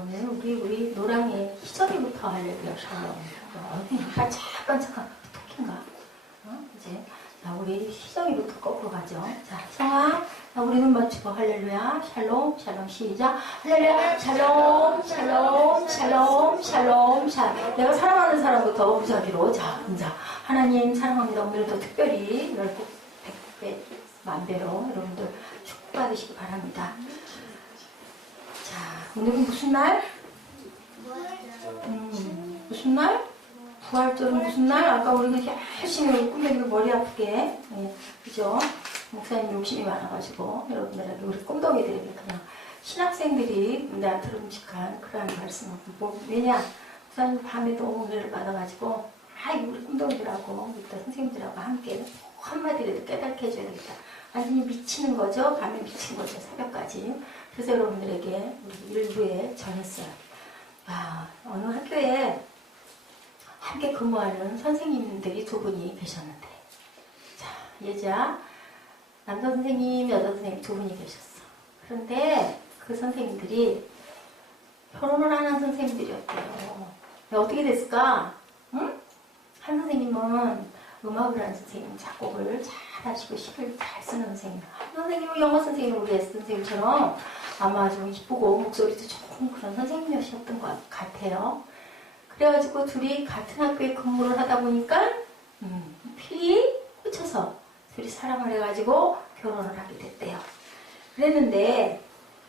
오늘 우리 노랑이 희정이부터 할렐루야 샬롬. 반짝반짝한 토끼인가? 이제 자, 우리 희정이부터 거꾸로 가죠. 자, 희정아, 자, 우리 눈 맞추고 할렐루야 샬롬 샬롬 시작. 할렐루야 샬롬 샬롬 샬롬 샬롬 샬롬. 내가 사랑하는 사람부터 무작위로 자, 인자 하나님 사랑합니다. 오늘도 특별히 10배, 100배, 만배로 여러분들 축복받으시기 바랍니다. 자, 오늘은 무슨 날? 무슨 날? 부활절은 무슨 날? 아까 우리가 열심히 꾸며서 머리 아프게, 그죠? 목사님 욕심이 많아가지고 여러분들에게 우리 꼼동이들에게 그냥 신학생들이 나한테 듬직한 그런 말씀을 왜냐? 목사님 밤에도 은혜를 받아가지고 우리 꼼동이들하고 우리 선생님들하고 함께 한마디라도 깨닫게 해줘야 되겠다. 완전히 미치는 거죠. 밤에 미친 거죠. 새벽까지. 그래서 여러분들에게 우리 일부에 전했어요. 어느 학교에 함께 근무하는 선생님들이 두 분이 계셨는데, 자, 예자, 남자 선생님, 여자 선생님 두 분이 계셨어. 그런데 그 선생님들이 결혼을 안 한 선생님들이었대요. 어떻게 됐을까? 응? 한 선생님은 음악을 하는 선생님, 작곡을 잘 하시고 시를 잘 쓰는 선생님. 한 선생님은 영어 선생님, 우리 S 선생님처럼 아마 좀 이쁘고 목소리도 좋은 그런 선생님이셨던 것 같아요. 그래가지고 둘이 같은 학교에 근무를 하다 보니까 필히 꽂혀서 둘이 사랑을 해가지고 결혼을 하게 됐대요. 그랬는데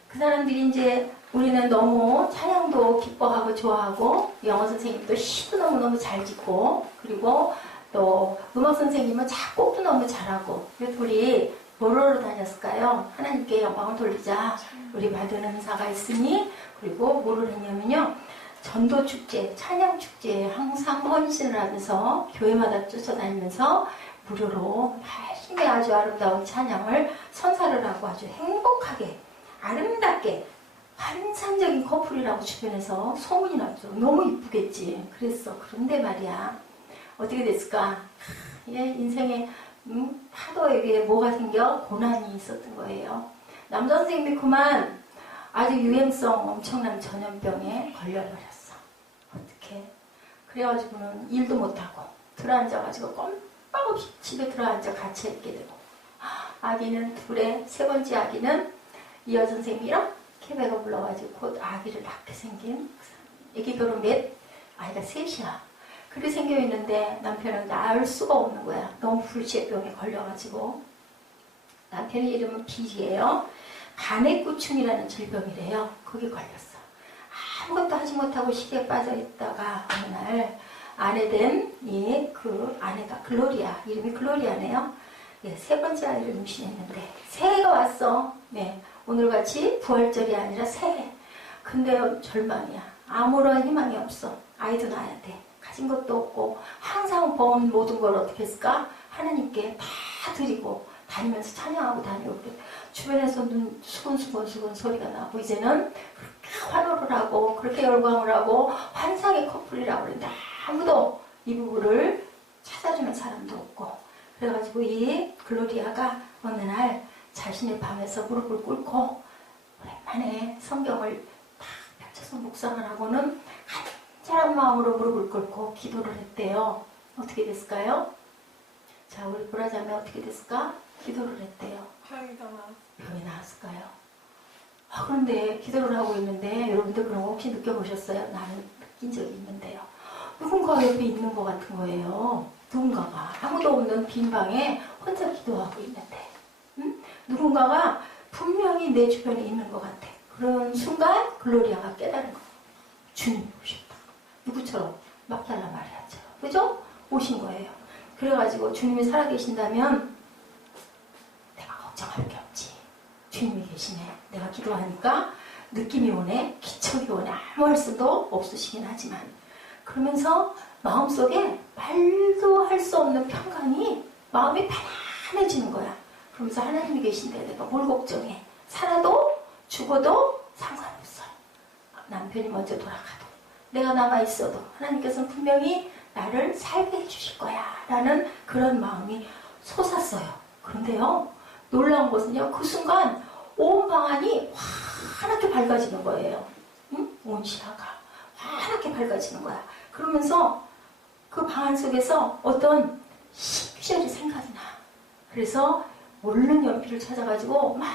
그 사람들이 이제 우리는 너무 찬양도 기뻐하고 좋아하고 영어 선생님도 시도 너무너무 잘 짓고 그리고 또 음악 선생님은 작곡도 너무 잘하고 그 둘이 뭐로 다녔을까요? 하나님께 영광을 돌리자. 우리 받은 은사가 있으니 그리고 뭐를 했냐면요. 전도축제, 찬양축제에 항상 헌신을 하면서 교회마다 쫓아다니면서 무료로 열심히 아주 아름다운 찬양을 선사를 하고 아주 행복하게 아름답게 환상적인 커플이라고 주변에서 소문이 났죠. 너무 이쁘겠지. 그랬어. 그런데 말이야. 어떻게 됐을까? 인생에 파도에 뭐가 생겨? 고난이 있었던 거예요. 남자 선생님이 그만 아주 유행성 엄청난 전염병에 걸려버렸어. 어떻게? 그래가지고는 일도 못하고 들어앉아가지고 껌빵없이 집에 들어앉아 갇혀 있게 되고 아기는 둘에 세 번째 아기는 이 여자 선생님이 이렇게 배가 불러가지고 곧 아기를 낳게 생긴 애기 결혼 몇? 아이가 셋이야. 그렇게 생겨있는데 남편은 낳을 수가 없는 거야. 너무 불치병에 걸려가지고. 남편의 이름은 빌이에요. 간해구충이라는 질병이래요. 거기 걸렸어. 아무것도 하지 못하고 시기에 빠져있다가 어느 날 아내된 그 아내가 글로리아. 이름이 글로리아네요. 세 번째 아이를 임신했는데 새해가 왔어. 오늘같이 부활절이 아니라 새해. 근데 절망이야. 아무런 희망이 없어. 아이도 낳아야 돼. 가진 것도 없고 항상 번 모든 걸 어떻게 했을까? 하나님께 다 드리고 다니면서 찬양하고 다니고 주변에서 눈 수근수근 소리가 나고 이제는 그렇게 환호를 하고 그렇게 열광을 하고 환상의 커플이라고 그러는데 아무도 이 부부를 찾아주는 사람도 없고 그래가지고 이 글로리아가 어느 날 자신의 밤에서 무릎을 꿇고 오랜만에 성경을 딱 펼쳐서 묵상을 하고는 간절한 마음으로 무릎을 꿇고 기도를 했대요. 어떻게 됐을까요? 자, 우리 보라자매 어떻게 됐을까? 기도를 했대요. 병이 나았을까요? 그런데 기도를 하고 있는데 여러분들 그런 거 혹시 느껴보셨어요? 나는 느낀 적이 있는데요. 누군가 옆에 있는 것 같은 거예요. 누군가가 아무도 없는 빈 방에 혼자 기도하고 있는데 누군가가 분명히 내 주변에 있는 것 같아. 그런 순간 글로리아가 깨달은 거예요. 주님이 오셨다. 누구처럼? 막달라 마리아처럼. 그죠? 오신 거예요. 그래가지고 주님이 살아계신다면 내가 걱정할 게 없지. 주님이 계시네. 내가 기도하니까 느낌이 오네. 기척이 오네. 아무 말씀도 없으시긴 하지만 그러면서 마음속에 말도 할 수 없는 평강이 마음이 편안해지는 거야. 그러면서 하나님이 계신데 내가 뭘 걱정해. 살아도 죽어도 상관없어. 남편이 먼저 돌아가도 내가 남아있어도 하나님께서는 분명히 나를 살게 해주실 거야 라는 그런 마음이 솟았어요. 그런데요 놀라운 것은요 그 순간 온 방안이 환하게 밝아지는 거예요. 응? 온 신화가 환하게 밝아지는 거야. 그러면서 그 방 안 속에서 어떤 시절이 생각이 나. 그래서 얼른 연필을 찾아가지고 막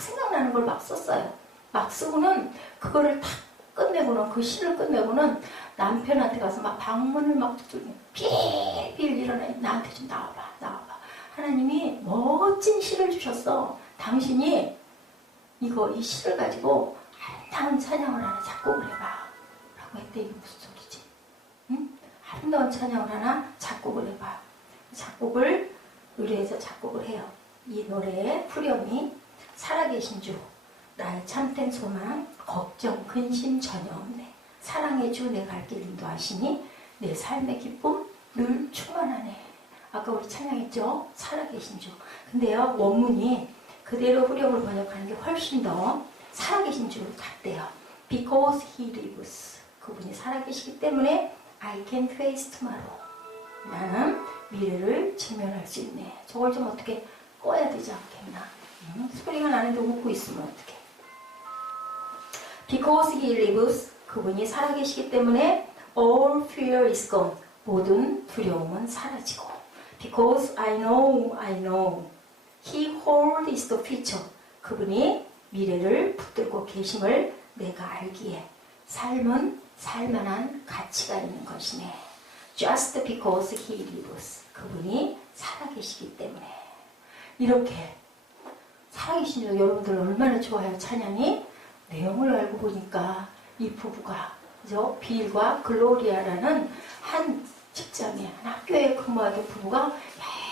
생각나는 걸 막 썼어요. 막 쓰고는 그거를 다 끝내고는 그 시를 끝내고는 남편한테 가서 막 방문을 막 두들겨 빌빌 일어나 나한테 좀 나와봐. 하나님이 멋진 시를 주셨어. 당신이 이 시를 가지고 아름다운 찬양을 하나 작곡을 해봐. 라고 했대. 이게 무슨 소리지? 응? 아름다운 찬양을 하나 작곡을 해봐. 작곡을 의뢰해서 작곡을 해요. 이 노래의 후렴이 살아계신 주, 나의 참된 소망, 걱정, 근심 전혀 없네. 사랑의 주, 내 갈 길 인도하시니 내 삶의 기쁨 늘 충만하네. 아까 우리 찬양했죠? 살아계신 주. 근데요, 원문이 그대로 후렴을 번역하는 게 훨씬 더 살아계신 주 같대요. Because he lives. 그분이 살아계시기 때문에 I can face tomorrow. 나는 미래를 직면할 수 있네. 저걸 좀 어떻게 꺼야 되지 않겠나. 소리가 나는데 웃고 있으면 어떡해. Because he lives. 그분이 살아계시기 때문에 all fear is gone. 모든 두려움은 사라지고. Because I know. He holds the future. 그분이 미래를 붙들고 계심을 내가 알기에 삶은 살만한 가치가 있는 것이네. Just because he lives. 그분이 살아계시기 때문에. 이렇게 살아계신 줄 여러분들 얼마나 좋아요. 찬양이 내용을 알고 보니까 이 부부가 그죠? 빌과 글로리아라는 한 직장에 한 학교에 근무하던 부부가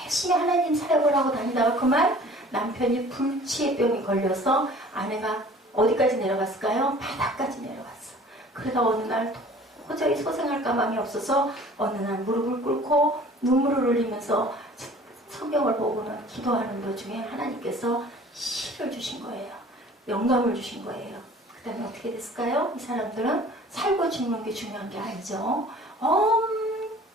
열심히 하나님 사역을 하고 다니다가 그만 남편이 불치의 병이 걸려서 아내가 어디까지 내려갔을까요? 바닥까지 내려갔어. 그러다 어느 날 도저히 소생할 가망이 없어서 어느 날 무릎을 꿇고 눈물을 흘리면서 성경을 보고는 기도하는 도중에 하나님께서 시를 주신 거예요. 영감을 주신 거예요. 그 다음에 어떻게 됐을까요? 이 사람들은 살고 죽는 게 중요한 게 아니죠.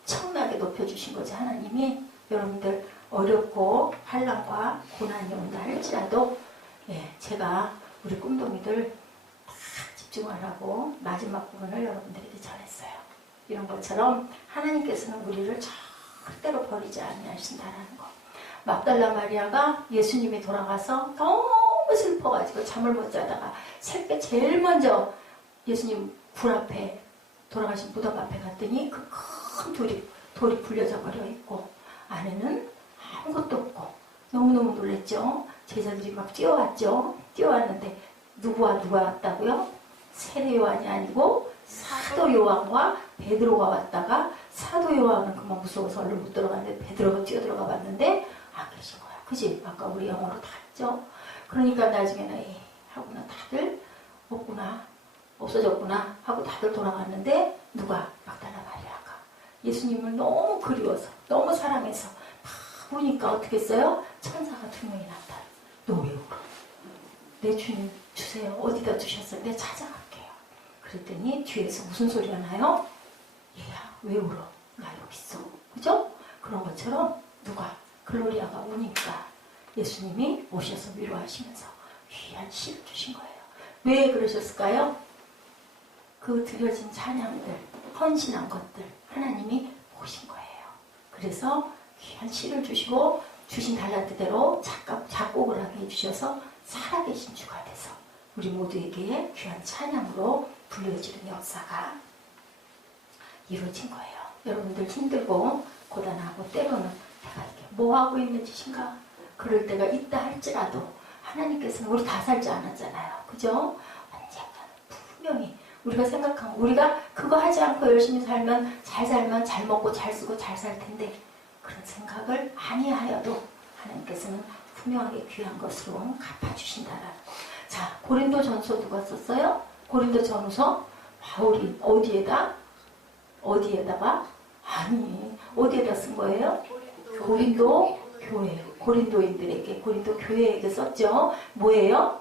엄청나게 높여주신 거죠. 하나님이. 여러분들 어렵고 환난과 고난이 온다 할지라도 제가 우리 꿈동이들 다 집중하라고 마지막 부분을 여러분들에게 전했어요. 이런 것처럼 하나님께서는 우리를 절대로 버리지 아니하신다라는 거. 막달라 마리아가 예수님이 돌아가서 너무 슬퍼가지고 잠을 못 자다가 새벽에 제일 먼저 예수님 불 앞에 돌아가신 무덤 앞에 갔더니 그 큰 돌이 불려져 버려 있고 안에는 아무것도 없고 너무너무 놀랬죠. 제자들이 막 뛰어왔죠. 뛰어왔는데 누가 왔다고요? 세례 요한이 아니고 사도 요한과 베드로가 왔다가 사도 요한은 그만 무서워서 얼른 못 들어갔는데 베드로가 뛰어들어가 봤는데 안 계신 거야. 그지? 아까 우리 영어로 다 했죠. 그러니까 나중에는 하고는 다들 없구나, 없어졌구나 하고 다들 돌아갔는데 누가? 막달라 마리아가 예수님을 너무 그리워서 너무 사랑해서 막 우니까 어떻게 했어요? 천사가 2명이 나타나. 너 왜 울어? 내 주님 주세요. 어디다 두셨어요? 내가 찾아갈게요. 그랬더니 뒤에서 무슨 소리가 나요? 얘야 왜 울어? 나 여기 있어. 그죠? 그런 것처럼 누가? 글로리아가 오니까 예수님이 오셔서 위로하시면서 귀한 시를 주신 거예요. 왜 그러셨을까요? 그 드려진 찬양들, 헌신한 것들 하나님이 보신 거예요. 그래서 귀한 시를 주시고 주신 달란트대로 작곡을 하게 해주셔서 살아계신 주가 돼서 우리 모두에게 귀한 찬양으로 불려지는 역사가 이루어진 거예요. 여러분들 힘들고 고단하고 때로는 내가 이게 뭐하고 있는 짓인가? 그럴 때가 있다 할지라도 하나님께서는 우리 다 살지 않았잖아요. 그죠? 언젠가 분명히 우리가 생각한 우리가 그거 하지 않고 열심히 살면 잘 먹고 잘 쓰고 잘 살 텐데 그런 생각을 아니하여도 하나님께서는 분명하게 귀한 것으로 갚아주신다라는 거. 자, 고린도 전서 누가 썼어요? 고린도 전서 바울이 어디에다가 쓴 거예요? 고린도 교회, 고린도인들에게, 고린도 교회에게 썼죠. 뭐예요?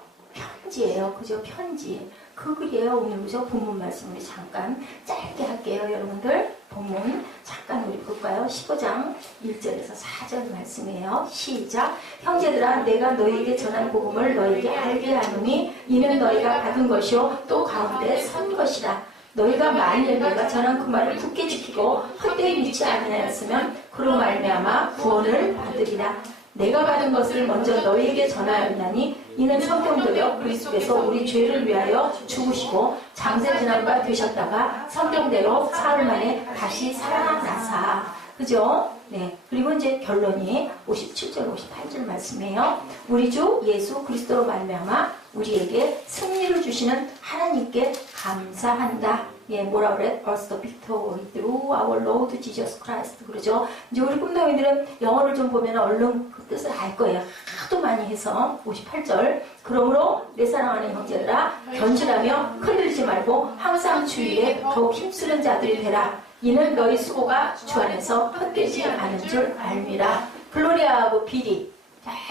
편지예요. 그죠? 편지. 그 글이에요. 오늘 그죠? 본문 말씀 우리 잠깐 짧게 할게요. 여러분들 본문 잠깐 우리 볼까요? 15장 1절에서 4절 말씀이에요. 시작. 형제들아 내가 너희에게 전한 복음을 너희에게 알게 하노니 이는 너희가 받은 것이요 또 가운데 선 것이라. 너희가 만일 내가 전한 그 말을 굳게 지키고 헛되이 믿지 아니하였으면 그로 말미암아 구원을 받으리라. 내가 받은 것을 먼저 너희에게 전하였나니 이는 성경대로 그리스도께서 우리 죄를 위하여 죽으시고 장세 지난 바 되셨다가 성경대로 사흘 만에 다시 살아나사. 그죠? 네. 그리고 이제 결론이 57절 58절 말씀이에요. 우리 주 예수 그리스도로 말미암아 우리에게 승리를 주시는 하나님께 감사한다. 예, 뭐라 그래? Us the victory through our Lord Jesus Christ. 그러죠? 이제 우리 꿈나무들은 영어를 좀 보면 얼른 그 뜻을 알 거예요. 하도 많이 해서. 58절. 그러므로 내 사랑하는 형제들아, 견실하며 흔들리지 말고 항상 주위에 더욱 힘쓰는 자들이 되라. 이는 너희 수고가 주 안에서 헛되지 않은 줄 알미라. 글로리아하고 비리.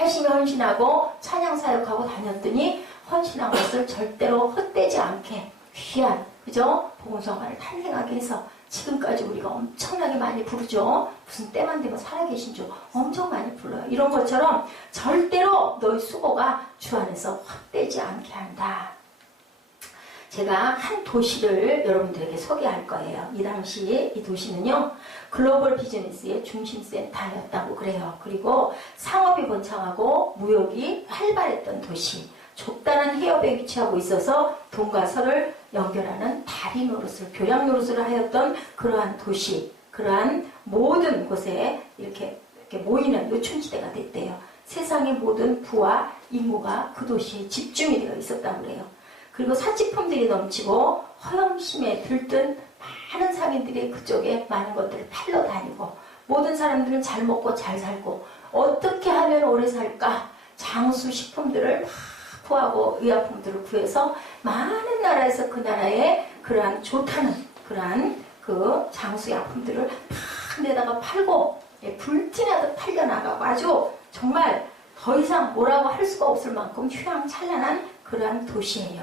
열심히 헌신하고 찬양 사역하고 다녔더니 헌신한 것을 절대로 헛되지 않게 귀한, 그죠? 복음성가를 탄생하게 해서 지금까지 우리가 엄청나게 많이 부르죠. 무슨 때만 되면 살아계신 주 엄청 많이 불러요. 이런 것처럼 절대로 너희 수고가 주 안에서 헛되지 않게 한다. 제가 한 도시를 여러분들에게 소개할 거예요. 이 당시 이 도시는요, 글로벌 비즈니스의 중심센터였다고 그래요. 그리고 상업이 번창하고 무역이 활발했던 도시, 좁다란 해협에 위치하고 있어서 동과 서를 연결하는 다리 노릇을, 교량 노릇을 하였던 그러한 도시, 그러한 모든 곳에 이렇게 모이는 요충지대가 됐대요. 세상의 모든 부와 인구가 그 도시에 집중이 되어 있었다고 그래요. 그리고 사치품들이 넘치고 허영심에 들뜬 많은 상인들이 그쪽에 많은 것들을 팔러 다니고, 모든 사람들은 잘 먹고 잘 살고 어떻게 하면 오래 살까 장수 식품들을 막 구하고 의약품들을 구해서 많은 나라에서 그 나라에 그러한 좋다는 그러한 그 장수약품들을 막 내다가 팔고, 불티나게 팔려나가고 아주 정말 더 이상 뭐라고 할 수가 없을 만큼 휘황찬란한 그러한 도시예요.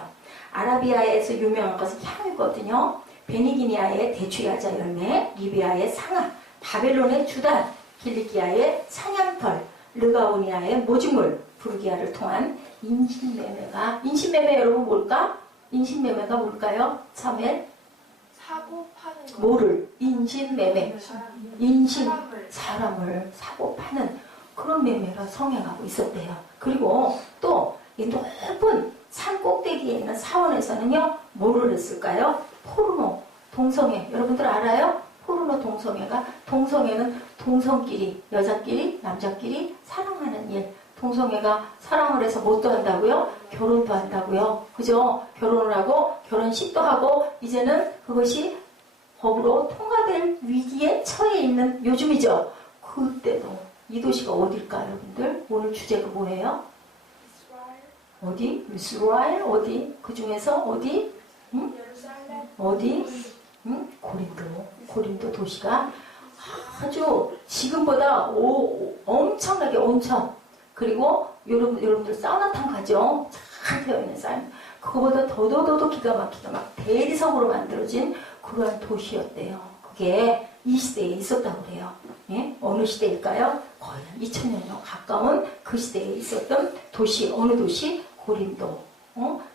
아라비아에서 유명한 것은 향이거든요. 베니기니아의 대추야자 열매, 리비아의 상아, 바벨론의 주단, 길리기아의 상향털, 르가오니아의 모직물, 부르기아를 통한 인신매매가, 인신매매 여러분 뭘까? 인신매매가 뭘까요? 사멜? 사고 파는 거. 뭐를? 인신매매. 인신, 사람을 사고 파는 그런 매매가 성행하고 있었대요. 그리고 또 이 높은 산 꼭대기에 있는 사원에서는요, 뭐를 했을까요? 포르노, 동성애. 여러분들 알아요? 포르노 동성애가, 동성애는 동성끼리, 여자끼리, 남자끼리 사랑하는 일. 동성애가 사랑을 해서 뭣도 한다고요? 결혼도 한다고요. 그죠? 결혼을 하고 결혼식도 하고 이제는 그것이 법으로 통과될 위기에 처해 있는 요즘이죠. 그때도 이 도시가 어딜까요, 여러분들? 오늘 주제가 뭐예요? 어디? 이스라엘? 어디? 그 중에서 어디? 응? 어디? 응? 고린도 도시가 아주 지금보다 엄청나게 온천, 그리고 여러분들 사우나탕 가죠? 잘 되어있는 사우나. 그거보다 더더더 기가 막히게 막 대리석으로 만들어진 그러한 도시였대요. 그게 이 시대에 있었다고 그래요. 예? 어느 시대일까요? 거의 2000년여 가까운 그 시대에 있었던 도시, 어느 도시? 고린도.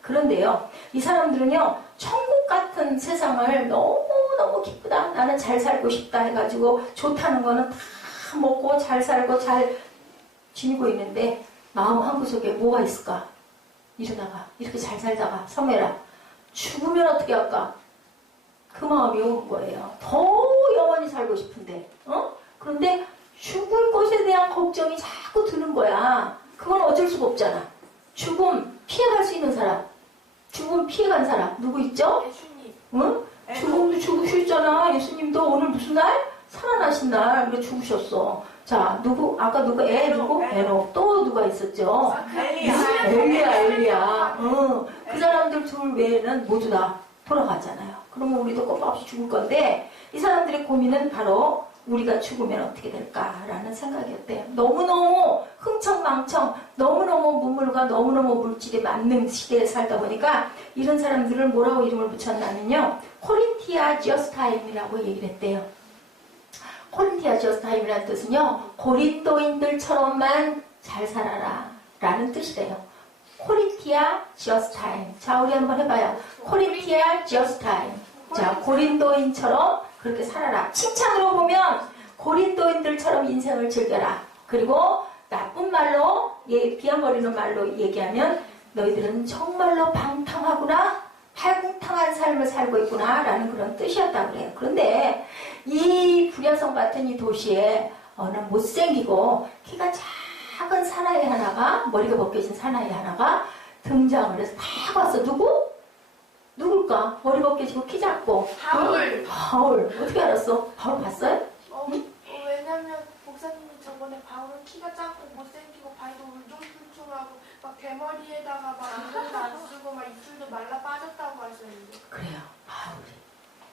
그런데요, 이 사람들은요, 천국 같은 세상을 너무너무 기쁘다, 나는 잘 살고 싶다 해가지고 좋다는 거는 다 먹고 잘 살고 잘 지니고 있는데 마음 한구석에 뭐가 있을까? 이러다가 이렇게 잘 살다가 섬에라 죽으면 어떻게 할까? 그 마음이 올 거예요. 더 영원히 살고 싶은데, 그런데 죽을 것에 대한 걱정이 자꾸 드는 거야. 그건 어쩔 수가 없잖아. 죽음 피해갈 수 있는 사람, 죽음 피해간 사람 누구 있죠? 예수님. 응? 죽음도 죽으셨잖아. 예수님도 오늘 무슨 날? 살아나신 날 죽으셨어. 자, 누구? 아까 누구? 누구? 에녹. 또 누가 있었죠? 엘리야. 그 사람들 둘 외에는 모두 다 돌아가잖아요. 그러면 우리도 꼼짝없이 죽을 건데, 이 사람들의 고민은 바로 우리가 죽으면 어떻게 될까라는 생각이었대요. 너무너무 흥청망청, 너무너무 문물과 너무너무 물질이 맞는 시대에 살다 보니까 이런 사람들을 뭐라고 이름을 붙였냐면요. 코린티아 지어스타임이라고 얘기를 했대요. 코린티아 지어스타임이라는 뜻은요. 고린도인들처럼만 잘 살아라 라는 뜻이래요. 코린티아 지어스타임. 자, 우리 한번 해봐요. 코린티아 지어스타임. 자, 고린도인처럼 그렇게 살아라. 칭찬으로 보면 고린도인들처럼 인생을 즐겨라. 그리고 나쁜 말로, 비아버리는 말로 얘기하면 너희들은 정말로 방탕하구나, 팔궁탕한 삶을 살고 있구나 라는 그런 뜻이었다고 그래요. 그런데 이 불야성 같은 이 도시에 어느 못생기고 키가 작은 사나이 하나가, 머리가 벗겨진 사나이 하나가 등장을 해서 딱 왔어. 누굴까? 머리 벗겨지고 키 작고. 바울. 바울. 어떻게 알았어? 바울 봤어요? 왜냐면 목사님이 저번에 바울은 키가 작고 못생기고 발도 울퉁불퉁하고 막 대머리에다가 막 안경도 안 쓰고 막 입술도 말라 빠졌다고 하셨는데. 그래요. 바울이.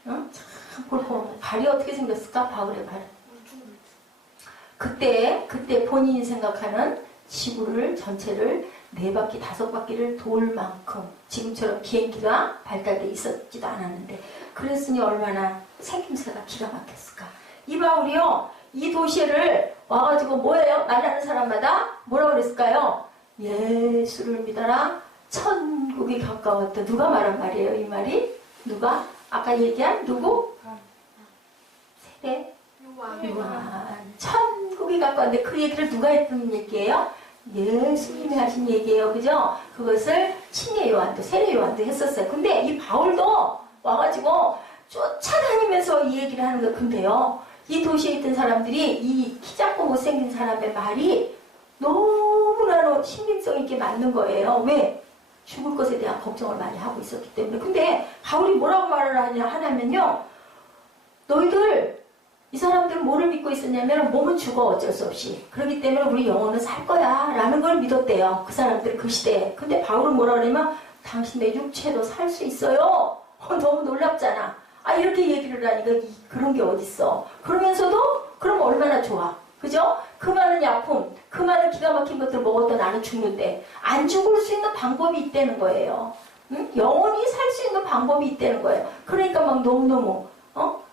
응? 참 볼고 발이 어떻게 생겼을까? 바울의 발은. 울퉁불퉁. 그때 본인이 생각하는 지구를 전체를 4바퀴, 5바퀴를 돌 만큼 지금처럼 비행기가 발달돼 있었지도 않았는데 그랬으니 얼마나 생김새가 기가 막혔을까. 이 바울이요. 이 도시를 와가지고 뭐예요? 말하는 사람마다 뭐라고 그랬을까요? 예수를 믿어라. 천국이 가까웠다. 누가 말한 말이에요? 이 말이? 누가? 아까 얘기한 누구? 세례? 요한. 천국이 가까운데 그 얘기를 누가 했던 얘기예요? 예수님이 하신 얘기예요. 그죠? 그것을 침례 요한도 세례 요한도 했었어요. 근데 이 바울도 와가지고 쫓아다니면서 이 얘기를 하는 거. 근데요, 이 도시에 있던 사람들이 이 키 작고 못생긴 사람의 말이 너무나도 신빙성 있게 맞는 거예요. 왜? 죽을 것에 대한 걱정을 많이 하고 있었기 때문에. 근데 바울이 뭐라고 말을 하냐면요, 너희들 이 사람들은 뭐를 믿고 있었냐면 몸은 죽어 어쩔 수 없이. 그렇기 때문에 우리 영혼은 살 거야 라는 걸 믿었대요. 그 사람들 그 시대에. 근데 바울은 뭐라 그러냐면 당신의 육체도 살 수 있어요. 너무 놀랍잖아. 이렇게 얘기를 하니까 그런 게 어딨어. 그러면서도 그럼 얼마나 좋아. 그죠? 그 많은 약품, 그 많은 기가 막힌 것들 먹었던 나는 죽는데 안 죽을 수 있는 방법이 있다는 거예요. 응? 영원히 살 수 있는 방법이 있다는 거예요. 그러니까 막 너무너무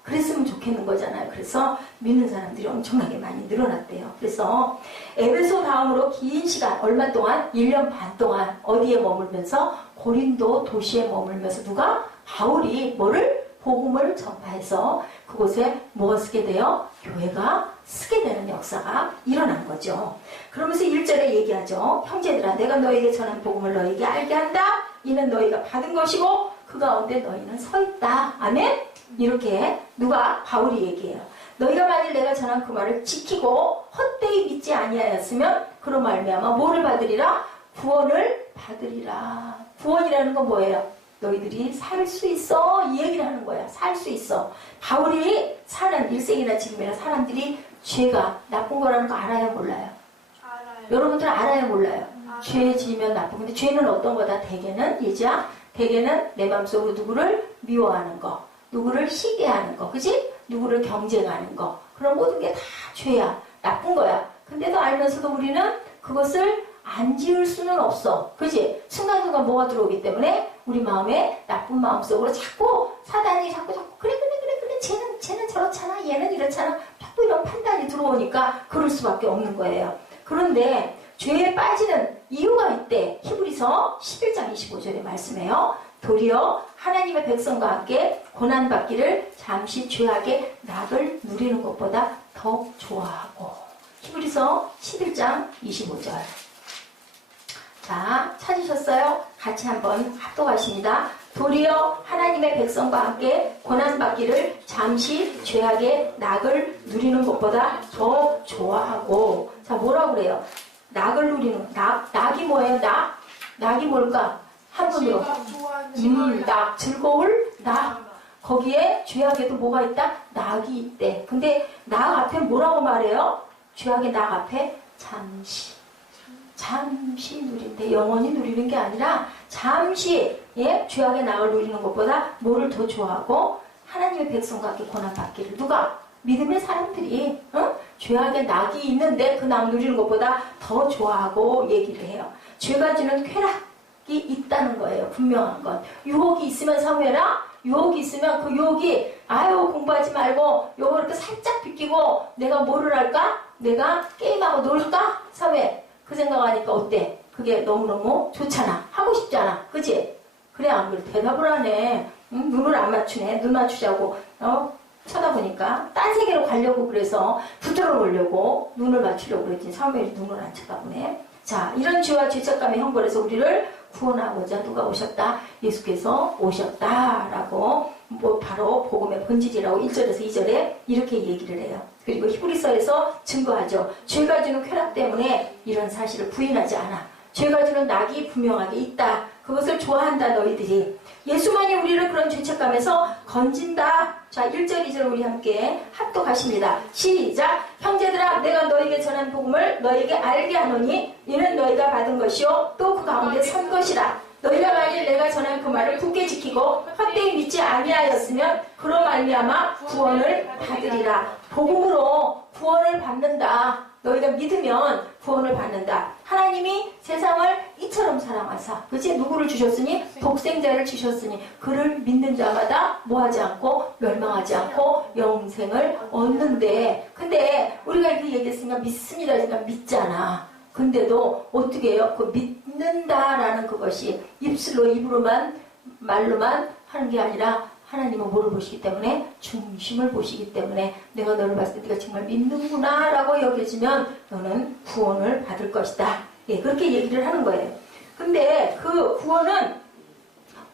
그랬으면 좋겠는 거잖아요. 그래서 믿는 사람들이 엄청나게 많이 늘어났대요. 그래서 에베소 다음으로 긴 시간, 얼마 동안? 1년 반 동안 어디에 머물면서? 고린도 도시에 머물면서 누가? 바울이 뭐를? 복음을 전파해서 그곳에 뭐가 쓰게 돼요? 교회가 쓰게 되는 역사가 일어난 거죠. 그러면서 1절에 얘기하죠. 형제들아, 내가 너에게 전한 복음을 너에게 알게 한다. 이는 너희가 받은 것이고 그 가운데 너희는 서 있다. 아멘? 이렇게 누가? 바울이 얘기해요. 너희가 만일 내가 전한 그 말을 지키고 헛되이 믿지 아니하였으면 그로 말미암아 뭐를 받으리라? 구원을 받으리라. 구원이라는 건 뭐예요? 너희들이 살 수 있어. 이 얘기를 하는 거야. 살 수 있어. 바울이 사는 일생이나 지금이나 사람들이 죄가 나쁜 거라는 거 알아요? 몰라요? 알아요. 여러분들은 알아요? 몰라요? 죄 지으면 나쁜. 근데 죄는 어떤 거다? 대개는 예지야? 대개는 내 마음속으로 누구를 미워하는 거, 누구를 시기하는 거, 그지? 누구를 경쟁하는 거. 그런 모든 게 다 죄야. 나쁜 거야. 근데도 알면서도 우리는 그것을 안 지을 수는 없어. 그지? 순간순간 뭐가 들어오기 때문에 우리 마음에 나쁜 마음속으로 자꾸 사단이 자꾸 그래 쟤는 저렇잖아, 얘는 이렇잖아, 자꾸 이런 판단이 들어오니까 그럴 수밖에 없는 거예요. 그런데 죄에 빠지는 이유가 있대. 히브리서 11장 25절에 말씀해요. 도리어 하나님의 백성과 함께 고난받기를 잠시 죄악의 낙을 누리는 것보다 더 좋아하고. 히브리서 11장 25절. 자, 찾으셨어요? 같이 한번 합독하십니다. 도리어 하나님의 백성과 함께 고난받기를 잠시 죄악의 낙을 누리는 것보다 더 좋아하고. 자, 뭐라고 그래요? 낙을 누리는, 낙이 뭐예요? 낙이 뭘까? 한문으로. 낙, 즐거울 낙. 거기에 죄악에도 뭐가 있다? 낙이 있대. 근데 낙 앞에 뭐라고 말해요? 죄악의 낙 앞에 잠시 누린대. 영원히 누리는 게 아니라 잠시, 죄악의 낙을 누리는 것보다 뭐를 더 좋아하고? 하나님의 백성과 함께 고난받기를. 누가? 믿음의 사람들이 죄악의 낙이 있는데 그 낙 누리는 것보다 더 좋아하고 얘기를 해요. 죄가 주는 쾌락이 있다는 거예요. 분명한 건. 유혹이 있으면 사무엘아, 유혹이 있으면 그 유혹이 아유 공부하지 말고 요거 이렇게 살짝 비키고 내가 뭐를 할까? 내가 게임하고 놀까? 사무엘. 그 생각하니까 어때? 그게 너무너무 좋잖아. 하고 싶잖아. 그치? 그래 안 그래? 대답을 하네. 눈을 안 맞추네. 눈 맞추자고 쳐다보니까 딴 세계로 가려고 그래서 붙들어 놓으려고 눈을 맞추려고 그랬더니 사무엘이 눈을 안 쳐다보네. 자, 이런 죄와 죄책감의 형벌에서 우리를 구원하고자 누가 오셨다? 예수께서 오셨다라고 바로 복음의 본질이라고 1절에서 2절에 이렇게 얘기를 해요. 그리고 히브리서에서 증거하죠. 죄가 주는 쾌락 때문에 이런 사실을 부인하지 않아. 죄가 주는 낙이 분명하게 있다. 그것을 좋아한다 너희들이. 예수만이 우리를 그런 죄책감에서 건진다. 자, 1절 2절 우리 함께 합독하십니다. 시작. 형제들아 내가 너에게 전한 복음을 너에게 알게 하노니 이는 너희가 받은 것이요 또 그 가운데 선 것이라. 너희가 만일 내가 전한 그 말을 굳게 지키고 헛되이 믿지 아니하였으면 그로 말미암아 구원을 받으리라. 복음으로 구원을 받는다. 너희가 믿으면 구원을 받는다. 하나님이 세상을 이처럼 사랑하사 그치? 누구를 주셨으니? 독생자를 주셨으니 그를 믿는 자마다 뭐하지 않고 멸망하지 않고 영생을 얻는데 근데 우리가 이렇게 얘기했으니까 믿습니다. 그러니까 믿잖아. 근데도 어떻게 해요? 그 믿는다라는 그것이 입으로만 말로만 하는 게 아니라 하나님은 뭐를 보시기 때문에? 중심을 보시기 때문에 내가 너를 봤을 때 네가 정말 믿는구나 라고 여겨지면 너는 구원을 받을 것이다. 예, 그렇게 얘기를 하는 거예요. 근데 그 구원은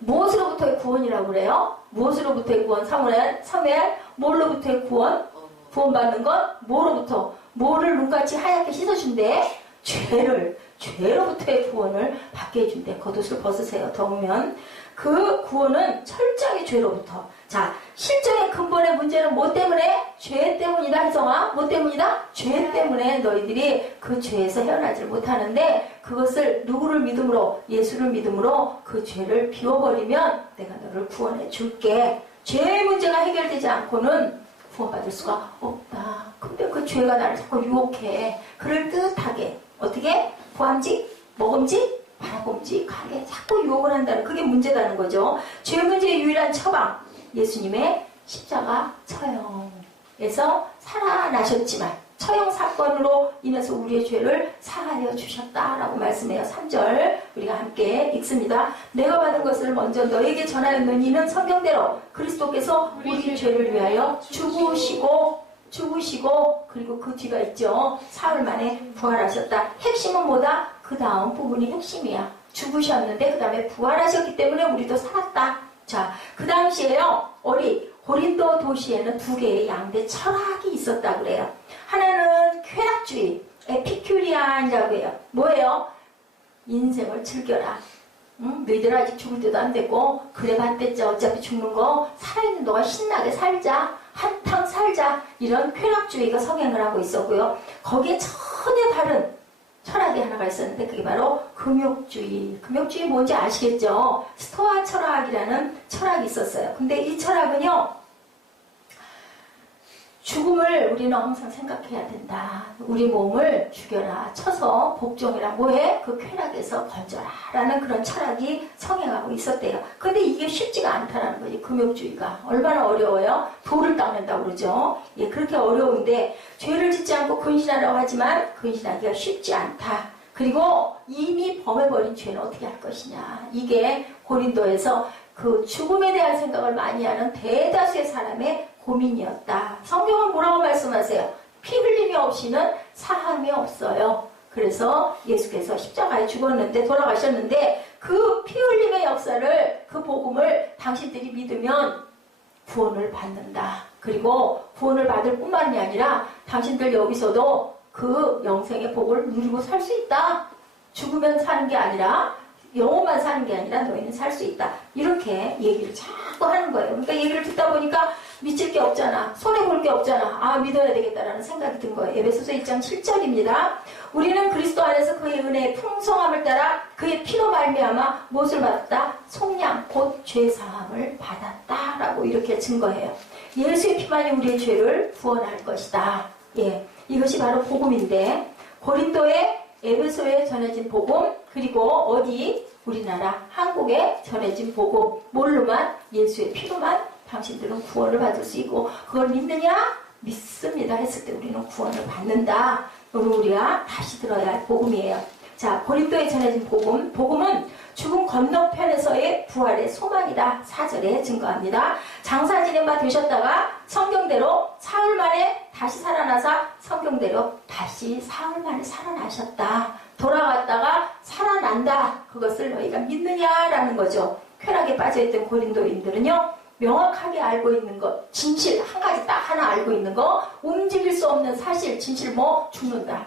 무엇으로부터의 구원이라고 그래요? 무엇으로부터의 구원? 사무엘 뭘로부터의 구원? 구원받는 건 뭐로부터? 뭐를 눈같이 하얗게 씻어준대? 죄로부터의 구원을 받게 해준대. 겉옷을 벗으세요. 더우면. 그 구원은 철저하게 죄로부터. 자, 실정의 근본의 문제는 뭐 때문에? 죄 때문이다, 혜성아. 뭐 때문이다? 죄 때문에 너희들이 그 죄에서 헤어나지를 못하는데 그것을 누구를 믿음으로? 예수를 믿음으로 그 죄를 비워버리면 내가 너를 구원해 줄게. 죄의 문제가 해결되지 않고는 구원받을 수가 없다. 근데 그 죄가 나를 자꾸 유혹해. 그럴듯하게. 어떻게? 보암직? 먹음직? 바라봄직하게 자꾸 유혹을 한다는 그게 문제라는 거죠. 죄 문제의 유일한 처방 예수님의 십자가 처형에서 살아나셨지만 처형 사건으로 인해서 우리의 죄를 사하여 주셨다라고 말씀해요. 3절 우리가 함께 읽습니다. 내가 받은 것을 먼저 너에게 전하였느니 이는 성경대로 그리스도께서 우리 죄를 위하여 죽으시고 그리고 그 뒤가 있죠. 사흘 만에 부활하셨다. 핵심은 뭐다? 그 다음 부분이 핵심이야. 죽으셨는데 그 다음에 부활하셨기 때문에 우리도 살았다. 자, 그 당시에요. 고린도 도시에는 두 개의 양대 철학이 있었다 그래요. 하나는 쾌락주의, 에피큐리안이라고 해요. 뭐예요? 인생을 즐겨라. 너희들 아직 죽을 때도 안 됐고 그래 봤댔자 어차피 죽는 거 살아있는 동안 신나게 살자. 한탕 살자. 이런 쾌락주의가 성행을 하고 있었고요. 거기에 전혀 다른 철학이 하나가 있었는데 그게 바로 금욕주의. 금욕주의 뭔지 아시겠죠? 스토아 철학이라는 철학이 있었어요. 근데 이 철학은요. 죽음을 우리는 항상 생각해야 된다. 우리 몸을 죽여라. 쳐서 복종이라 뭐해? 그 쾌락에서 건져라. 라는 그런 철학이 성행하고 있었대요. 근데 이게 쉽지가 않다라는 거지. 금욕주의가. 얼마나 어려워요? 돌을 닦는다고 그러죠. 예, 그렇게 어려운데 죄를 짓지 않고 근신하라고 하지만 근신하기가 쉽지 않다. 그리고 이미 범해버린 죄는 어떻게 할 것이냐. 이게 고린도에서 그 죽음에 대한 생각을 많이 하는 대다수의 사람의 고민이었다. 성경은 뭐라고 말씀하세요? 피 흘림이 없이는 사함이 없어요. 그래서 예수께서 십자가에 죽었는데 돌아가셨는데 그 피 흘림의 역사를 그 복음을 당신들이 믿으면 구원을 받는다. 그리고 구원을 받을 뿐만이 아니라 당신들 여기서도 그 영생의 복을 누리고 살 수 있다. 죽으면 사는 게 아니라 영혼만 사는 게 아니라 너희는 살 수 있다. 이렇게 얘기를 자꾸 하는 거예요. 그러니까 얘기를 듣다 보니까 미칠 게 없잖아. 손해볼 게 없잖아. 아, 믿어야 되겠다라는 생각이 든 거예요. 에베소서 1장 7절입니다. 우리는 그리스도 안에서 그의 은혜의 풍성함을 따라 그의 피로 말미암아 무엇을 받았다? 속량 곧 죄사함을 받았다라고 이렇게 증거해요. 예수의 피만이 우리의 죄를 구원할 것이다. 예, 이것이 바로 복음인데 고린도에 에베소에 전해진 복음, 그리고 어디? 우리나라 한국에 전해진 복음, 뭘로만? 예수의 피로만 당신들은 구원을 받을 수 있고, 그걸 믿느냐? 믿습니다 했을 때 우리는 구원을 받는다. 오늘 우리가 다시 들어야 할 복음이에요. 자, 고린도에 전해진 복음, 복음은 죽음 건너편에서의 부활의 소망이다. 4절에 증거합니다. 장사 지낸 바 되셨다가 성경대로 사흘 만에 다시 살아나사 성경대로 다시 사흘 만에 살아나셨다. 돌아갔다가 살아난다. 그것을 너희가 믿느냐라는 거죠. 쾌락에 빠져있던 고린도인들은요, 명확하게 알고 있는 것, 진실 한 가지 딱 하나 알고 있는 거, 움직일 수 없는 사실, 진실 뭐 죽는다.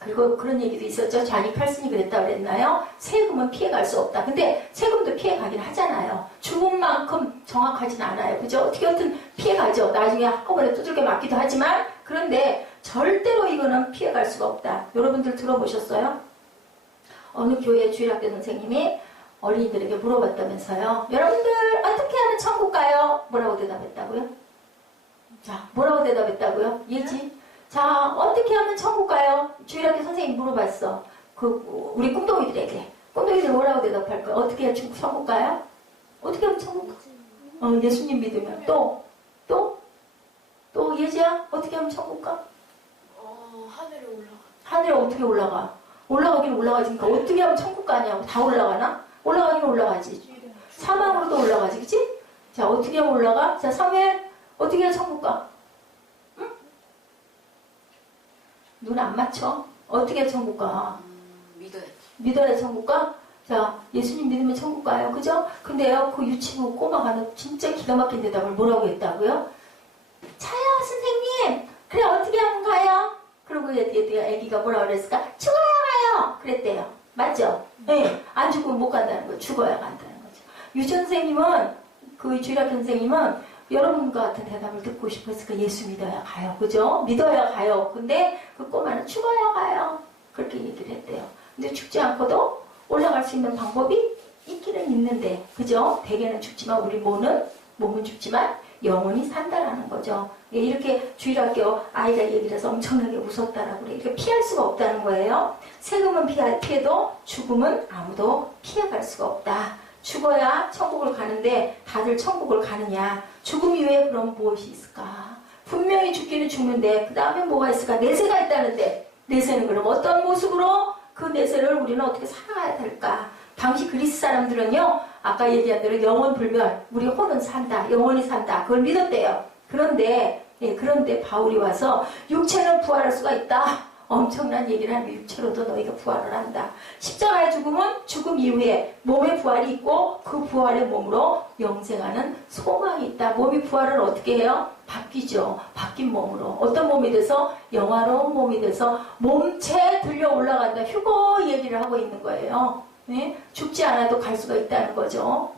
그리고 그런 얘기도 있었죠. 자니 칼슨이 그랬다 그랬나요? 세금은 피해갈 수 없다. 근데 세금도 피해가긴 하잖아요. 죽은 만큼 정확하진 않아요. 그죠? 어떻게든 피해가죠. 나중에 한꺼번에 두들겨 맞기도 하지만, 그런데 절대로 이거는 피해갈 수가 없다. 여러분들 들어보셨어요? 어느 교회 주일학교 선생님이 어린이들에게 물어봤다면서요. 여러분들 어떻게 하면 천국 가요? 뭐라고 대답했다고요? 자, 뭐라고 대답했다고요? 예지? 자, 어떻게 하면 천국 가요? 주일학교 선생님이 물어봤어. 우리 꿈동이들에게. 꿈동이들 뭐라고 대답할 거야? 어떻게 하면 천국 가요? 어떻게 하면 천국 가? 예수님 믿으면. 또 예지야? 어떻게 하면 천국 가? 하늘에 올라가. 하늘에 어떻게 올라가? 올라가긴 올라가지니까 어떻게 하면 천국 가냐고. 다 올라가나? 올라가긴 올라가지. 사망으로도 올라가지, 그치? 자, 어떻게 하면 올라가? 자, 사무엘, 어떻게 하면 천국 가? 응? 눈 안 맞춰? 어떻게 하면 천국 가? 믿어야지. 믿어야 천국 가? 자, 예수님 믿으면 천국 가요, 그죠? 근데요, 그 유치부 꼬마가 진짜 기가 막힌 대답을 뭐라고 했다고요? 차요, 선생님! 그래, 어떻게 하면 가요? 그리고 애기가 뭐라고 그랬을까? 죽어야 가요! 그랬대요. 맞죠? 네. 안 죽으면 못 간다는 거예요. 죽어야 간다는 거죠. 유전 선생님은, 그 주일학교 선생님은 여러분과 같은 대답을 듣고 싶었으니까 예수 믿어야 가요. 그죠? 믿어야 가요. 근데 그 꼬마는 죽어야 가요. 그렇게 얘기를 했대요. 근데 죽지 않고도 올라갈 수 있는 방법이 있기는 있는데, 그죠? 대개는 죽지만 우리 몸은 죽지만 영혼이 산다라는 거죠. 이렇게 주일학교 아이가 얘기를 해서 엄청나게 웃었다라고 그래. 이렇게 피할 수가 없다는 거예요. 세금은 피해도 죽음은 아무도 피해갈 수가 없다. 죽어야 천국을 가는데 다들 천국을 가느냐. 죽음 이후에 그럼 무엇이 있을까? 분명히 죽기는 죽는데 그 다음에 뭐가 있을까? 내세가 있다는데 내세는 그럼 어떤 모습으로 그 내세를 우리는 어떻게 살아가야 될까? 당시 그리스 사람들은요, 아까 얘기한 대로 영원 불멸, 우리 혼은 산다, 영원히 산다, 그걸 믿었대요. 그런데 바울이 와서 육체는 부활할 수가 있다. 엄청난 얘기를 하면 육체로도 너희가 부활을 한다. 십자가의 죽음은 죽음 이후에 몸의 부활이 있고 그 부활의 몸으로 영생하는 소망이 있다. 몸이 부활을 어떻게 해요? 바뀌죠. 바뀐 몸으로. 어떤 몸이 돼서? 영화로운 몸이 돼서 몸체 들려 올라간다. 휴거 얘기를 하고 있는 거예요. 네? 죽지 않아도 갈 수가 있다는 거죠.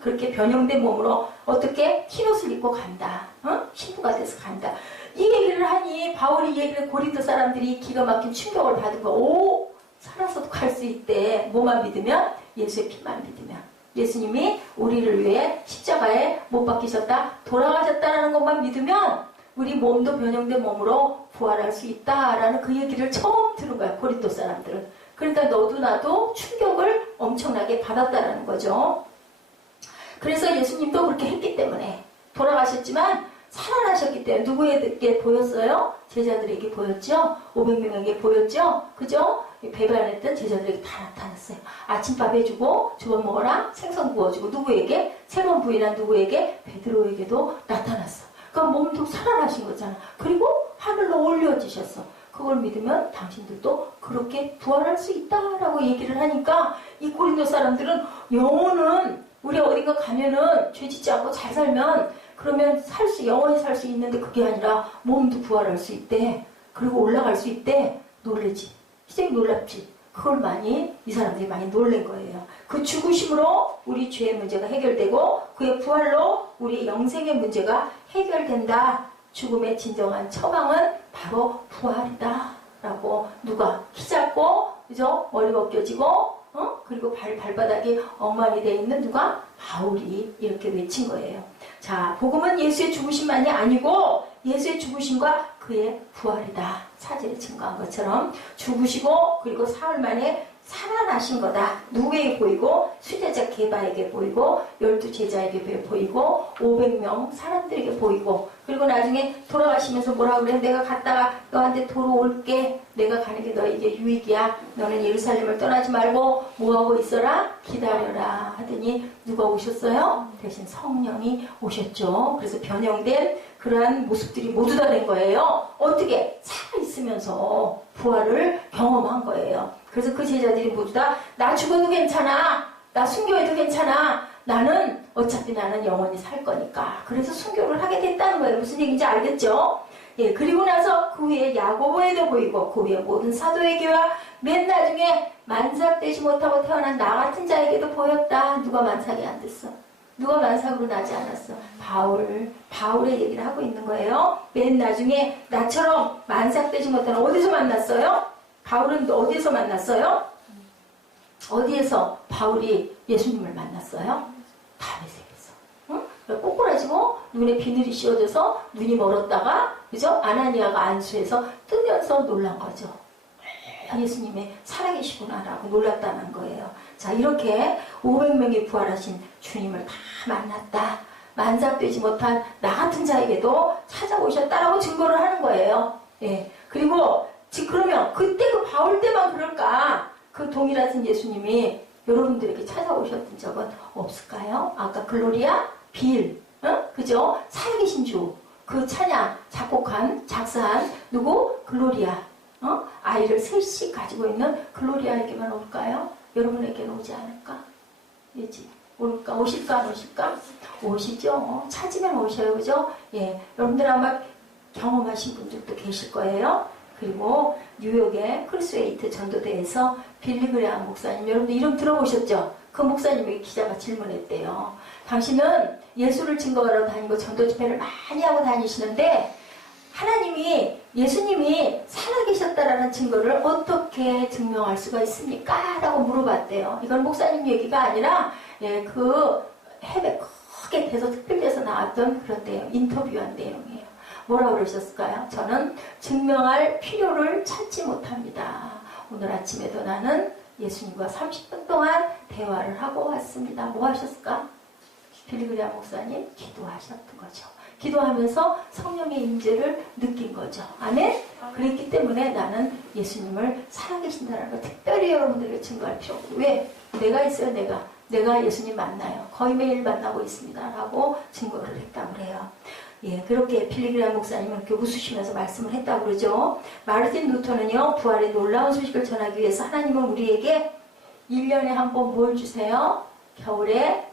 그렇게 변형된 몸으로 어떻게 흰옷을 입고 간다. 신부가 돼서 간다. 이 얘기를 하니 바울이 얘기를 고린도 사람들이 기가 막힌 충격을 받은 거. 오! 살아서도 갈 수 있대. 뭐만 믿으면? 예수의 피만 믿으면. 예수님이 우리를 위해 십자가에 못 박히셨다, 돌아가셨다라는 것만 믿으면 우리 몸도 변형된 몸으로 부활할 수 있다라는 그 얘기를 처음 들은 거야, 고린도 사람들은. 그러니까 너도 나도 충격을 엄청나게 받았다라는 거죠. 그래서 예수님도 그렇게 했기 때문에 돌아가셨지만 살아나셨기 때문에 누구에게 보였어요? 제자들에게 보였죠? 500명에게 보였죠? 그죠? 배반했던 제자들에게 다 나타났어요. 아침밥 해주고 주먹 먹어라, 생선 구워주고 누구에게? 세 번 부인한 누구에게? 베드로에게도 나타났어. 그러니까 몸도 살아나신 거잖아. 그리고 하늘로 올려지셨어. 그걸 믿으면 당신들도 그렇게 부활할 수 있다라고 얘기를 하니까 이 고린도 사람들은 영혼은 우리 어딘가 가면은 죄 짓지 않고 잘 살면 그러면 영원히 살 수 있는데 그게 아니라 몸도 부활할 수 있대. 그리고 올라갈 수 있대. 놀래지. 굉장히 놀랍지. 그걸 이 사람들이 많이 놀란 거예요. 그 죽으심으로 우리 죄의 문제가 해결되고 그의 부활로 우리 영생의 문제가 해결된다. 죽음의 진정한 처방은 바로 부활이다. 라고 누가 키 작고 그죠? 머리 벗겨지고 그리고 발바닥이 엉망이 되어 있는 누가? 바울이 이렇게 외친 거예요. 자, 복음은 예수의 죽으심만이 아니고 예수의 죽으심과 그의 부활이다. 사제에 증거한 것처럼 죽으시고 그리고 사흘 만에 살아나신 거다. 누구에게 보이고 수제자 게바에게 보이고 12제자에게 보이고 500명 사람들에게 보이고 그리고 나중에 돌아가시면서 뭐라고 그래? 내가 갔다가 너한테 돌아올게. 내가 가는 게 너에게 유익이야. 너는 예루살렘을 떠나지 말고 뭐하고 있어라? 기다려라 하더니 누가 오셨어요? 대신 성령이 오셨죠. 그래서 변형된 그러한 모습들이 모두 다 된 거예요. 어떻게? 살아있으면서 부활을 경험한 거예요. 그래서 그 제자들이 모두 다 나 죽어도 괜찮아. 나 순교해도 괜찮아. 나는 어차피 나는 영원히 살 거니까. 그래서 순교를 하게 됐다는 거예요. 무슨 얘기인지 알겠죠? 예, 그리고 나서 그 후에 야고보에도 보이고 그 후에 모든 사도에게와 맨 나중에 만삭되지 못하고 태어난 나 같은 자에게도 보였다. 누가 만삭이 안 됐어? 누가 만삭으로 나지 않았어? 바울의 얘기를 하고 있는 거예요. 맨 나중에 나처럼 만삭되지 못하는 어디서 만났어요? 바울은 어디에서 만났어요? 어디에서 바울이 예수님을 만났어요? 다메섹에서. 응? 꼬꾸라지고 눈에 비늘이 씌워져서 눈이 멀었다가 그죠? 아나니아가 안수해서 뜨면서 놀란 거죠. 예수님의 살아계시구나라고 놀랐다는 거예요. 자, 이렇게 500명이 부활하신 주님을 다 만났다. 만삭되지 못한 나 같은 자에게도 찾아오셨다라고 증거를 하는 거예요. 예. 그리고 그러면 그때 그 바울 때만 그럴까? 그 동일하신 예수님이 여러분들에게 찾아오셨던 적은 없을까요? 아까 글로리아, 빌, 그죠? 살아계신 주, 그 찬양 작사한 누구? 글로리아, 아이를 셋씩 가지고 있는 글로리아에게만 올까요? 여러분에게는 오지 않을까? 예지. 올까? 오실까? 안 오실까? 오시죠. 찾으면 오셔요. 그죠? 예. 여러분들 아마 경험하신 분들도 계실 거예요. 그리고 뉴욕의 크루스웨이트 전도대에서 빌리그레암 목사님, 여러분들 이름 들어보셨죠? 그 목사님에게 기자가 질문했대요. 당신은 예수를 증거하러 다니고 전도 집회를 많이 하고 다니시는데 하나님이 예수님이 살아계셨다라는 증거를 어떻게 증명할 수가 있습니까? 라고 물어봤대요. 이건 목사님 얘기가 아니라 그 해외 크게 특별대에서 나왔던 그런 내용, 인터뷰한 내용이에요. 뭐라고 그러셨을까요? 저는 증명할 필요를 찾지 못합니다. 오늘 아침에도 나는 예수님과 30분 동안 대화를 하고 왔습니다. 뭐 하셨을까? 빌리그레암 목사님 기도하셨던 거죠. 기도하면서 성령의 임재를 느낀 거죠. 아멘? 그랬기 때문에 나는 예수님을 살아계신다는 걸 특별히 여러분들에게 증거할 필요 없고 왜? 내가 있어요. 내가 예수님 만나요. 거의 매일 만나고 있습니다. 라고 증거를 했다고 그래요. 예, 그렇게 빌리그레암 목사님은 이렇게 웃으시면서 말씀을 했다고 그러죠. 마르틴 루터는요, 부활의 놀라운 소식을 전하기 위해서 하나님은 우리에게 1년에 한 번 뭘 주세요? 겨울에,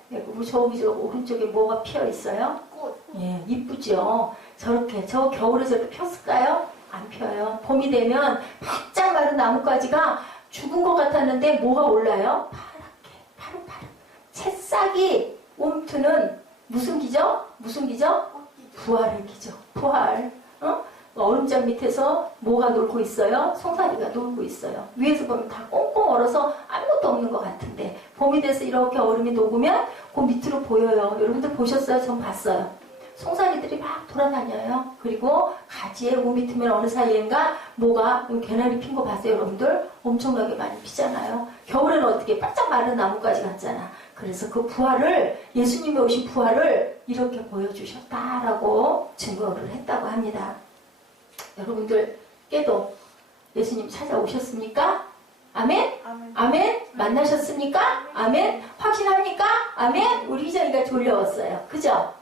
저기 오른쪽에 뭐가 피어 있어요? 꽃. 예, 이쁘죠? 저렇게, 저 겨울에 저렇게 폈을까요? 안 펴요. 봄이 되면 바짝 마른 나뭇가지가 죽은 것 같았는데 뭐가 올라요? 파랗게, 파릇파릇. 새싹이 움트는 무슨 기죠? 무슨 기죠? 부활의 기죠. 부활. 얼음장 밑에서 뭐가 놀고 있어요? 송사리가 놀고 있어요. 위에서 보면 다 꽁꽁 얼어서 아무것도 없는 것 같은데 봄이 돼서 이렇게 얼음이 녹으면 그 밑으로 보여요. 여러분들 보셨어요? 전 봤어요. 송사리들이 막 돌아다녀요. 그리고 가지에 우미 트면 어느 사이엔가 뭐가 개나리 핀 거 봤어요? 여러분들? 엄청나게 많이 피잖아요. 겨울에는 어떻게 바짝 마른 나뭇가지 같잖아. 그래서 그 부활을, 예수님이 오신 부활을 이렇게 보여주셨다라고 증거를 했다고 합니다. 여러분들께도 예수님 찾아오셨습니까? 아멘? 아멘. 아멘? 만나셨습니까? 아멘? 확신합니까? 아멘? 우리 희정이가 졸려왔어요. 그죠?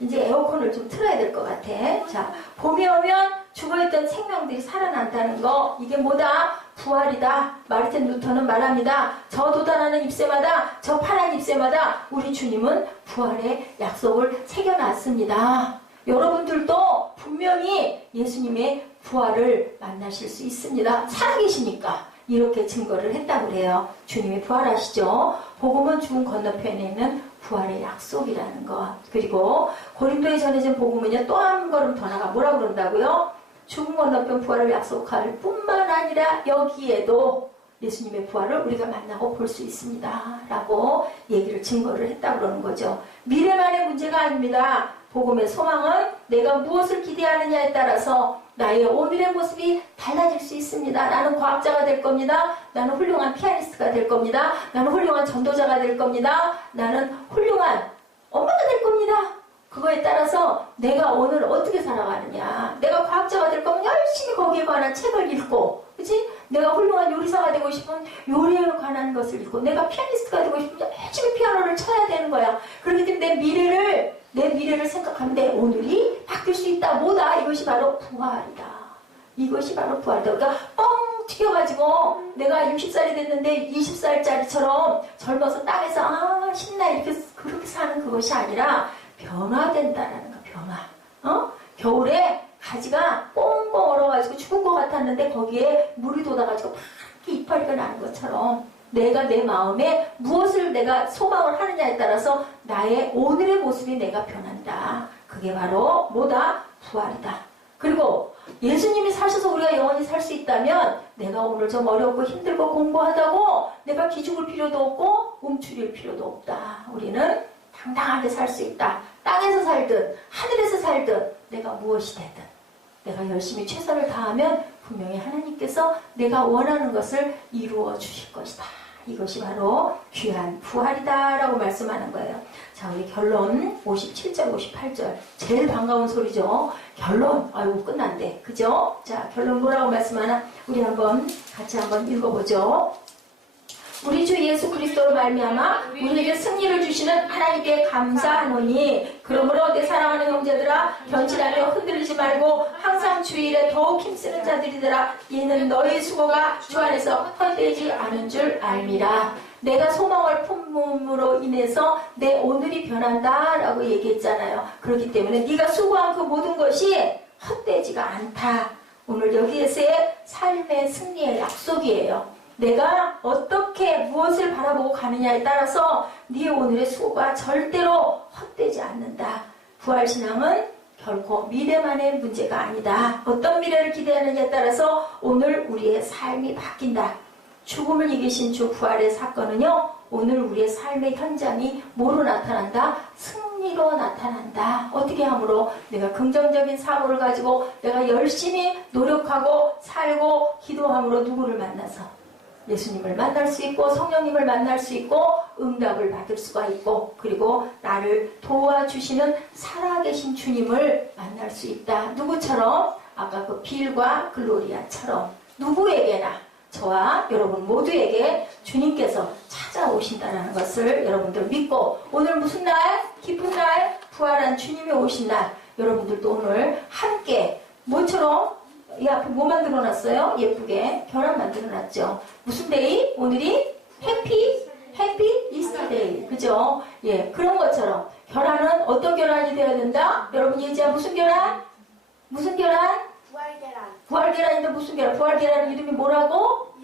이제 에어컨을 좀 틀어야 될 것 같아. 자, 봄이 오면 죽어있던 생명들이 살아난다는 거, 이게 뭐다? 부활이다. 마르틴 루터는 말합니다. 저 돋아나는 잎새마다, 저 파란 잎새마다 우리 주님은 부활의 약속을 새겨놨습니다. 여러분들도 분명히 예수님의 부활을 만나실 수 있습니다. 살아계시니까. 이렇게 증거를 했다고 그래요. 주님이 부활하시죠. 복음은 죽음 건너편에 있는 부활의 약속이라는 것. 그리고 고린도에 전해진 복음은요, 또 한 걸음 더 나가 뭐라고 그런다고요? 죽음 건너편 부활을 약속할 뿐만 아니라 여기에도 예수님의 부활을 우리가 만나고 볼 수 있습니다. 라고 얘기를 증거를 했다고 그러는 거죠. 미래만의 문제가 아닙니다. 복음의 소망은 내가 무엇을 기대하느냐에 따라서 나의 오늘의 모습이 달라질 수 있습니다. 나는 과학자가 될 겁니다. 나는 훌륭한 피아니스트가 될 겁니다. 나는 훌륭한 전도자가 될 겁니다. 나는 훌륭한 엄마가 될 겁니다. 그거에 따라서 내가 오늘 어떻게 살아가느냐. 내가 과학자가 될 거면 열심히 거기에 관한 책을 읽고, 그치? 내가 훌륭한 요리사가 되고 싶으면 요리에 관한 것을 읽고, 내가 피아니스트가 되고 싶으면 열심히 피아노를 쳐야 되는 거야. 그렇기 때문에 내 미래를 생각하면 내 오늘이 바뀔 수 있다. 뭐다? 이것이 바로 부활이다. 이것이 바로 부활이다. 그러니까 뻥 튀어가지고 내가 60살이 됐는데 20살짜리처럼 젊어서 땅에서 신나 이렇게 그렇게 사는 그것이 아니라 변화된다라는 거. 변화. 겨울에 가지가 꽁꽁 얼어가지고 죽은 것 같았는데 거기에 물이 돋아가지고 파랗게 이파리가 나는 것처럼 내가 내 마음에 무엇을 내가 소망을 하느냐에 따라서 나의 오늘의 모습이 내가 변한다. 그게 바로 뭐다? 부활이다. 그리고 예수님이 사셔서 우리가 영원히 살 수 있다면 내가 오늘 좀 어렵고 힘들고 공부하다고 내가 기죽을 필요도 없고 움츠릴 필요도 없다. 우리는 당당하게 살 수 있다. 땅에서 살든 하늘에서 살든 내가 무엇이 되든 내가 열심히 최선을 다하면 분명히 하나님께서 내가 원하는 것을 이루어 주실 것이다. 이것이 바로 귀한 부활이다 라고 말씀하는 거예요. 자, 우리 결론 57절 58절 제일 반가운 소리죠. 결론. 아이고 끝난대. 그죠? 자, 결론 뭐라고 말씀하나 우리 같이 한번 읽어보죠. 우리 주 예수 그리스도로 말미암아 우리에게 승리를 주시는 하나님께 감사하노니 그러므로 내 사랑하는 형제들아 변질하며 흔들리지 말고 항상 주일에 더욱 힘쓰는 자들이더라. 이는 너희 수고가 주 안에서 헛되지 않은 줄 알미라. 내가 소망을 품음으로 인해서 내 오늘이 변한다 라고 얘기했잖아요. 그렇기 때문에 네가 수고한 그 모든 것이 헛되지가 않다. 오늘 여기에서의 삶의 승리의 약속이에요. 내가 어떻게 무엇을 바라보고 가느냐에 따라서 네 오늘의 수고가 절대로 헛되지 않는다. 부활신앙은 결코 미래만의 문제가 아니다. 어떤 미래를 기대하느냐에 따라서 오늘 우리의 삶이 바뀐다. 죽음을 이기신 주 부활의 사건은요. 오늘 우리의 삶의 현장이 뭐로 나타난다? 승리로 나타난다. 어떻게 함으로? 내가 긍정적인 사고를 가지고 내가 열심히 노력하고 살고 기도함으로 누구를 만나서 예수님을 만날 수 있고 성령님을 만날 수 있고 응답을 받을 수가 있고 그리고 나를 도와주시는 살아계신 주님을 만날 수 있다. 누구처럼? 아까 그 빌과 글로리아처럼 누구에게나 저와 여러분 모두에게 주님께서 찾아오신다는 것을 여러분들 믿고 오늘 무슨 날? 기쁜 날? 부활한 주님이 오신 날 여러분들도 오늘 함께 뭐처럼? 이 앞에 뭐 만들어놨어요? 예쁘게 결혼 만들어놨죠. 무슨 데이? 오늘이 해피 이스터 데이. 그죠? 예, 그런 것처럼 결혼은 어떤 결혼이 되어야 된다? 여러분 예지야 무슨 결혼? 무슨 결혼? 부활계란. 부활계란인데 무슨 결혼? 부활계란 이름이 뭐라고?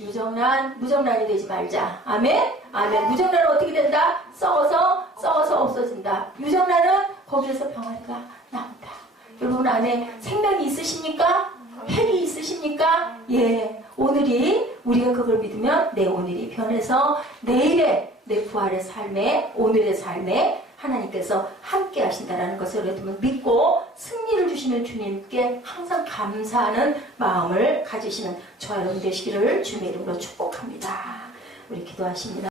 유정란. 무정란이 되지 말자. 아멘? 아멘. 무정란은 어떻게 된다? 썩어서 없어진다. 유정란은 거기에서 병아리가 나온다. 여러분 안에 생명이 있으십니까? 핵이 있으십니까? 예. 오늘이 우리가 그걸 믿으면 내 오늘이 변해서 내일의 내 부활의 삶에 오늘의 삶에 하나님께서 함께 하신다는 것을 여러분 믿고 승리를 주시는 주님께 항상 감사하는 마음을 가지시는 저와 여러분 되시기를 주님의 이름으로 축복합니다. 우리 기도하십니다.